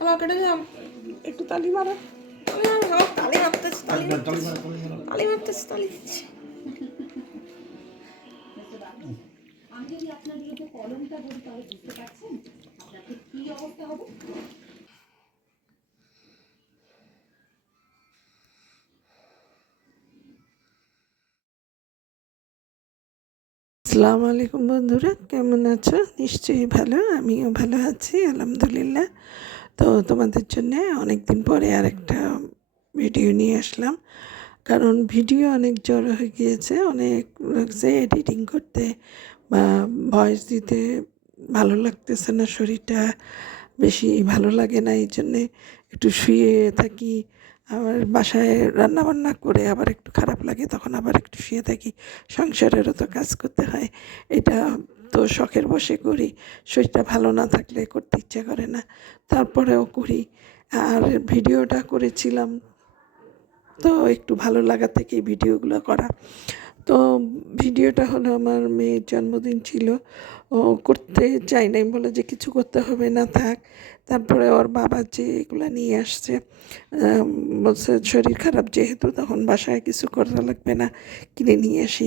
আমার কেটে যাম একটু তালি মারো। তালি মারতেছে তালি মারতেছে। তালি তালি দিচ্ছে। আসসালামু আলাইকুম বন্ধুরা কেমন আছো? নিশ্চয়ই ভালো আমিও ভালো আছি আলহামদুলিল্লাহ। তো তোমাদের জন্য অনেক দিন পরে আর একটা ভিডিও নিয়ে আসলাম। কারণ ভিডিও অনেক জড়ো হয়ে গিয়েছে, অনেক লাগছে এডিটিং করতে বা ভয়েস দিতে ভালো লাগতেছে না শরীরটা, বেশি ভালো লাগে না, এই জন্যে একটু শুয়ে থাকি। আবার বাসায় রান্না বান্না করে আবার একটু খারাপ লাগে, তখন আবার একটু শুয়ে থাকি। সংসারেরও তো কাজ করতে হয়, এটা তো শখের বসে করি, শরীরটা ভালো না থাকলে করতে ইচ্ছে করে না। তারপরেও করি, আর ভিডিওটা করেছিলাম, তো একটু ভালো লাগা থেকে ভিডিওগুলো করা। তো ভিডিওটা হলো আমার মেয়ের জন্মদিন ছিল, ও করতে চাই নাই, বলে যে কিছু করতে হবে না, থাক। তারপরে ওর বাবা যে এগুলো নিয়ে আসছে বলছে শরীর খারাপ যেহেতু, তখন বাসায় কিছু করা লাগবে না, কিনে নিয়ে আসি।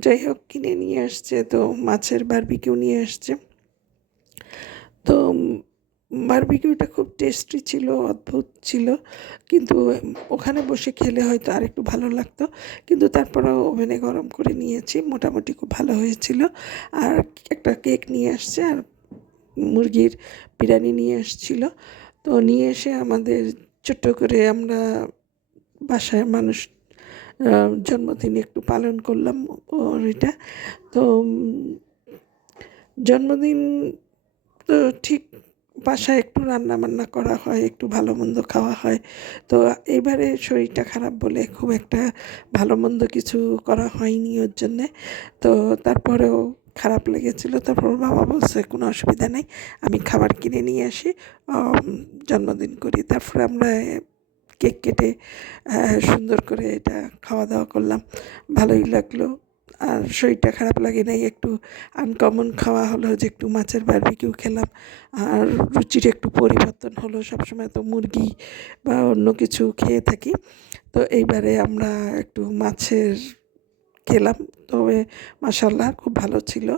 যাই হোক, কিনে নিয়ে আসছে। তো মাছের বারবিকিউ নিয়ে আসছে। তো বারবিকিউটা খুব টেস্টি ছিল, অদ্ভুত ছিল। কিন্তু ওখানে বসে খেলে হয়তো আর একটু ভালো লাগতো। কিন্তু তারপরেও ওভেনে গরম করে নিয়েছি। মোটামুটি খুব ভালো হয়েছিল। আর একটা কেক নিয়ে আসছে আর মুরগির বিরিয়ানি নিয়ে আসছিল। তো নিয়ে এসে আমাদের ছোট্ট করে আমরা বাসায় মানুষ জন্মদিন একটু পালন করলাম ওর এটা। তো জন্মদিন তো ঠিক বাসায় একটু রান্না বান্না করা হয়, একটু ভালো মন্দ খাওয়া হয়। তো এবারে শরীরটা খারাপ বলে খুব একটা ভালো মন্দ কিছু করা হয়নি ওর জন্যে। তো তারপরেও খারাপ লেগেছিল। তারপর বাবা বলছে, কোনো অসুবিধা নেই, আমি খাবার কিনে নিয়ে আসি জন্মদিন করি। তারপরে আমরা কেক কেটে সুন্দর করে এটা খাওয়া দাওয়া করলাম। ভালোই লাগল। আর শরীরটা খারাপ লাগে নাই, একটু আনকমন খাওয়া হলো যে একটু মাছের বারবিকিউ খেলাম। আর রুচির একটু পরিবর্তন হলো, সবসময় তো মুরগি বা অন্য কিছু খেয়ে থাকি। তো এইবারে আমরা একটু মাছের খেলাম। তবে মাসাল্লাহ খুব ভালো ছিল।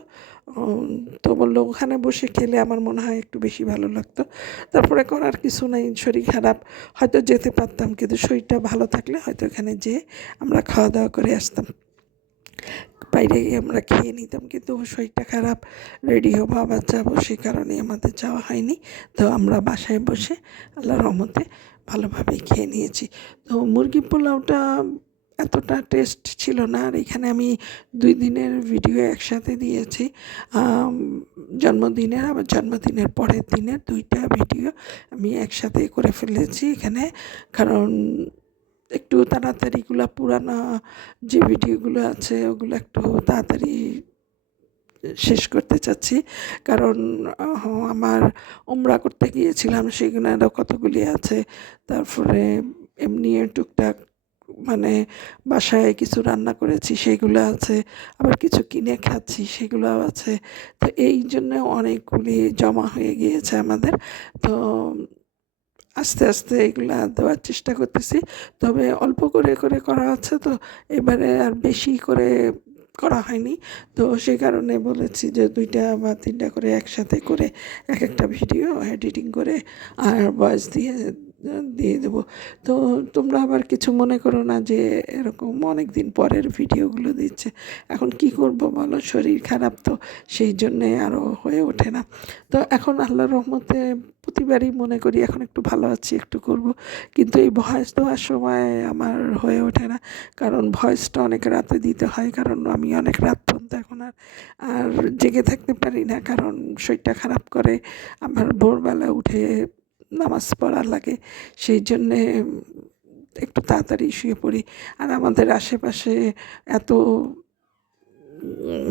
তো বলল, ওখানে বসে খেলে আমার মনে হয় একটু বেশি ভালো লাগতো। তারপরে করার কিছু নাই, শরীর খারাপ। হয়তো যেতে পারতাম, কিন্তু শরীরটা ভালো থাকলে হয়তো এখানে যেয়ে আমরা খাওয়া দাওয়া করে আসতাম। বাইরে আমরা খেয়ে নিতাম, কিন্তু শরীরটা খারাপ রেডি হব, আবার যাব, সেই কারণে আমাদের যাওয়া হয়নি। তো আমরা বাসায় বসে আল্লাহ রহমতে ভালোভাবেই খেয়ে নিয়েছি। তো মুরগি পোলাওটা এতটা টেস্ট ছিল না আর এখানে আমি দুই দিনের ভিডিও একসাথে দিয়েছি। জন্মদিনের আবার জন্মদিনের পরের দিনের দুইটা ভিডিও আমি একসাথে করে ফেলেছি এখানে। কারণ একটু তাড়াতাড়িগুলো পুরানো যে ভিডিওগুলো আছে, ওগুলো একটু তাড়াতাড়ি শেষ করতে চাচ্ছি। কারণ আমার ওমরা করতে গিয়েছিলাম সেগুলো আরও কতগুলি আছে, তারপরে এমনি টুকটাক মানে বাসায় কিছু রান্না করেছি, সেগুলো আছে, আবার কিছু কিনে খাচ্ছি, সেগুলোও আছে। তো এই জন্য অনেকগুলি জমা হয়ে গিয়েছে আমাদের। তো আস্তে আস্তে এগুলা দেওয়ার চেষ্টা করতেছি। তবে অল্প করে করে করা আছে তো, এবারে আর বেশি করে করা হয়নি। তো সে কারণে বলেছি যে দুইটা বা তিনটা করে একসাথে করে এক একটা ভিডিও এডিটিং করে আর ভয়েস দিয়ে দিয়ে দেবো। তো তোমরা আবার কিছু মনে করো না যে এরকম অনেক দিন পরের ভিডিওগুলো দিচ্ছে। এখন কি করব বলো? শরীর খারাপ তো, সেই জন্যে আরও হয়ে ওঠে না। তো এখন আল্লাহর রহমতে প্রতিবারই মনে করি এখন একটু ভালো আছি, একটু করব। কিন্তু এই ভয়েস দেওয়ার সময় আমার হয়ে ওঠে না। কারণ ভয়েসটা অনেক রাতে দিতে হয়, কারণ আমি অনেক রাত পর্যন্ত এখন আর আর জেগে থাকতে পারি না। কারণ শরীরটা খারাপ করে, আমার ভোরবেলা উঠে নামাজ পড়ার লাগে। সেই জন্যে একটু তাড়াতাড়ি শুয়ে পড়ি। আর আমাদের আশেপাশে এত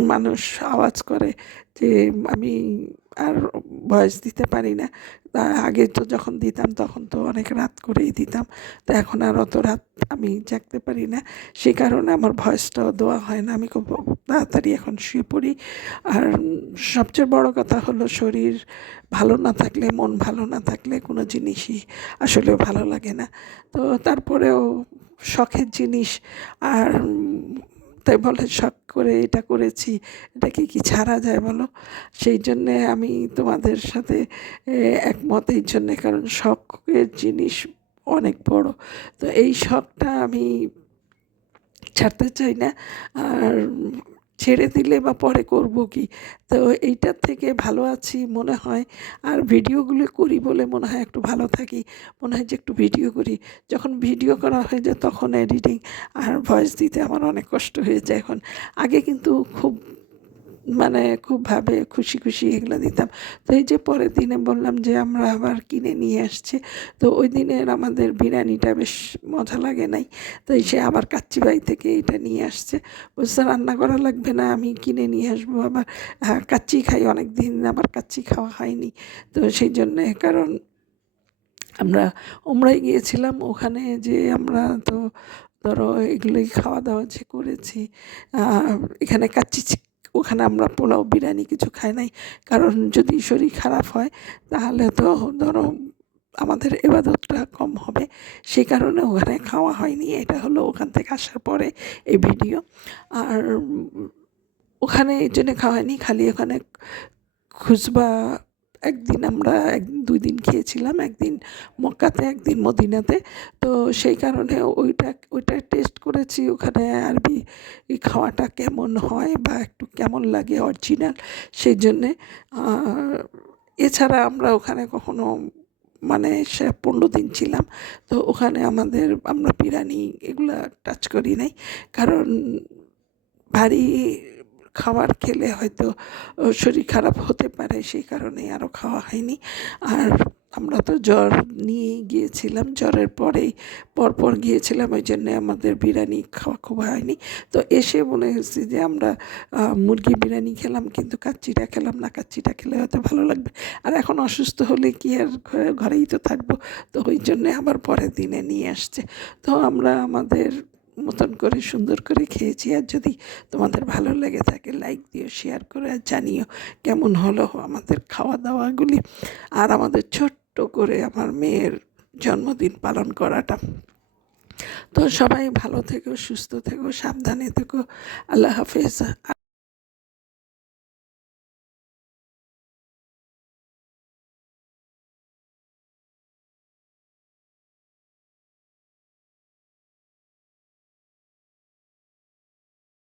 মানুষ আওয়াজ করে যে আমি আর ভয়েস দিতে পারি না। তা আগে তো যখন দিতাম, তখন তো অনেক রাত করেই দিতাম। তো এখন আর অত রাত আমি জাগতে পারি না। সেই কারণে আমার ভয়েসটাও দেওয়া হয় না। আমি খুব তাড়াতাড়ি এখন শুয়ে পড়ি। আর সবচেয়ে বড় কথা হলো শরীর ভালো না থাকলে, মন ভালো না থাকলে কোনো জিনিসই আসলে ভালো লাগে না। তো তারপরেও শখের জিনিস। আর তাই বলে, শখ করে এটা করেছি, এটাকে কি ছাড়া যায় বলো? সেই জন্যে আমি তোমাদের সাথে একমত এই জন্যে, কারণ শখের জিনিস অনেক বড়। তো এই শখটা আমি ছাড়তে চাই না। আর ছেড়ে দিলে বা পরে করব কি? তো এইটার থেকে ভালো আছি মনে হয়। আর ভিডিওগুলো করি বলে মনে হয় একটু ভালো থাকি। মনে হয় যে একটু ভিডিও করি। যখন ভিডিও করা হয়ে যায় তখন এডিটিং আর ভয়েস দিতে আমার অনেক কষ্ট হয়ে যায় এখন। আগে কিন্তু খুব মানে খুব ভাবে খুশি খুশি এগুলো দিতাম। তো এই যে পরের দিনে বললাম যে আমরা আবার কিনে নিয়ে আসছি। তো ওই দিনের আমাদের বিরিয়ানিটা বেশ মজা লাগে নাই। তো সে আবার কাচ্চিবাই থেকে এটা নিয়ে আসছে। বলছে, রান্না করা লাগবে না, আমি কিনে নিয়ে আসব আবার। কাচ্চি খাই অনেক দিন আবার কাচ্চি খাওয়া হয়নি। তো সেই জন্যে, কারণ আমরা ওমরাই গিয়েছিলাম, ওখানে যে আমরা তো ধরো এগুলোই খাওয়া দাওয়া যে করেছি এখানে কাচ্চি ওখানে আমরা পোলাও, বিরিয়ানি কিছু খাই নাই। কারণ যদি শরীর খারাপ হয়, তাহলে তো ধরো আমাদের এবাদতটা কম হবে। সেই কারণে ওখানে খাওয়া হয়নি। এটা হলো ওখান থেকে আসার পরে এই ভিডিও। আর ওখানে এই জন্য খাওয়া হয়নি। খালি ওখানে খুচবা একদিন আমরা এক দুই দিন খেয়েছিলাম, একদিন মক্কাতে, একদিন মদিনাতে। তো সেই কারণে ওইটা ওইটা টেস্ট করেছি ওখানে আরবি খাওয়াটা কেমন হয় বা একটু কেমন লাগে অরিজিনাল সেই জন্যে। এছাড়া আমরা ওখানে কখনো মানে সে পনেরো দিন ছিলাম, তো ওখানে আমাদের, আমরা বিরিয়ানি এগুলা টাচ করি নাই। কারণ ভারী খাবার খেলে হয়তো শরীর খারাপ হতে পারে, সেই কারণে আরও খাওয়া হয়নি। আর আমরা তো জ্বর নিয়ে গিয়েছিলাম, জ্বরের পরেই পরপর গিয়েছিলাম, ওই জন্যে আমাদের বিরিয়ানি খাওয়া খুব হয়নি। তো এসে মনে হচ্ছে যে আমরা মুরগি বিরিয়ানি খেলাম, কিন্তু কাচ্চিটা খেলাম না, কাচ্চিটা খেলে হয়তো ভালো লাগবে। আর এখন অসুস্থ হলে কি আর ঘরে- ঘরেই তো থাকব, তো ওই জন্যে আবার পরের দিনে নিয়ে আসছে। তো আমরা আমাদের মতন করে সুন্দর করে খেয়েছি। আর যদি তোমাদের ভালো লেগে থাকে লাইক দিও শেয়ার করে আর জানিও কেমন হলো আমাদের খাওয়া দাওয়াগুলি আর আমাদের ছোট্ট করে আমার মেয়ের জন্মদিন পালন করাটা। তো সবাই ভালো থেকো, সুস্থ থেকো, সাবধানে থেকো। আল্লাহ হাফেজ।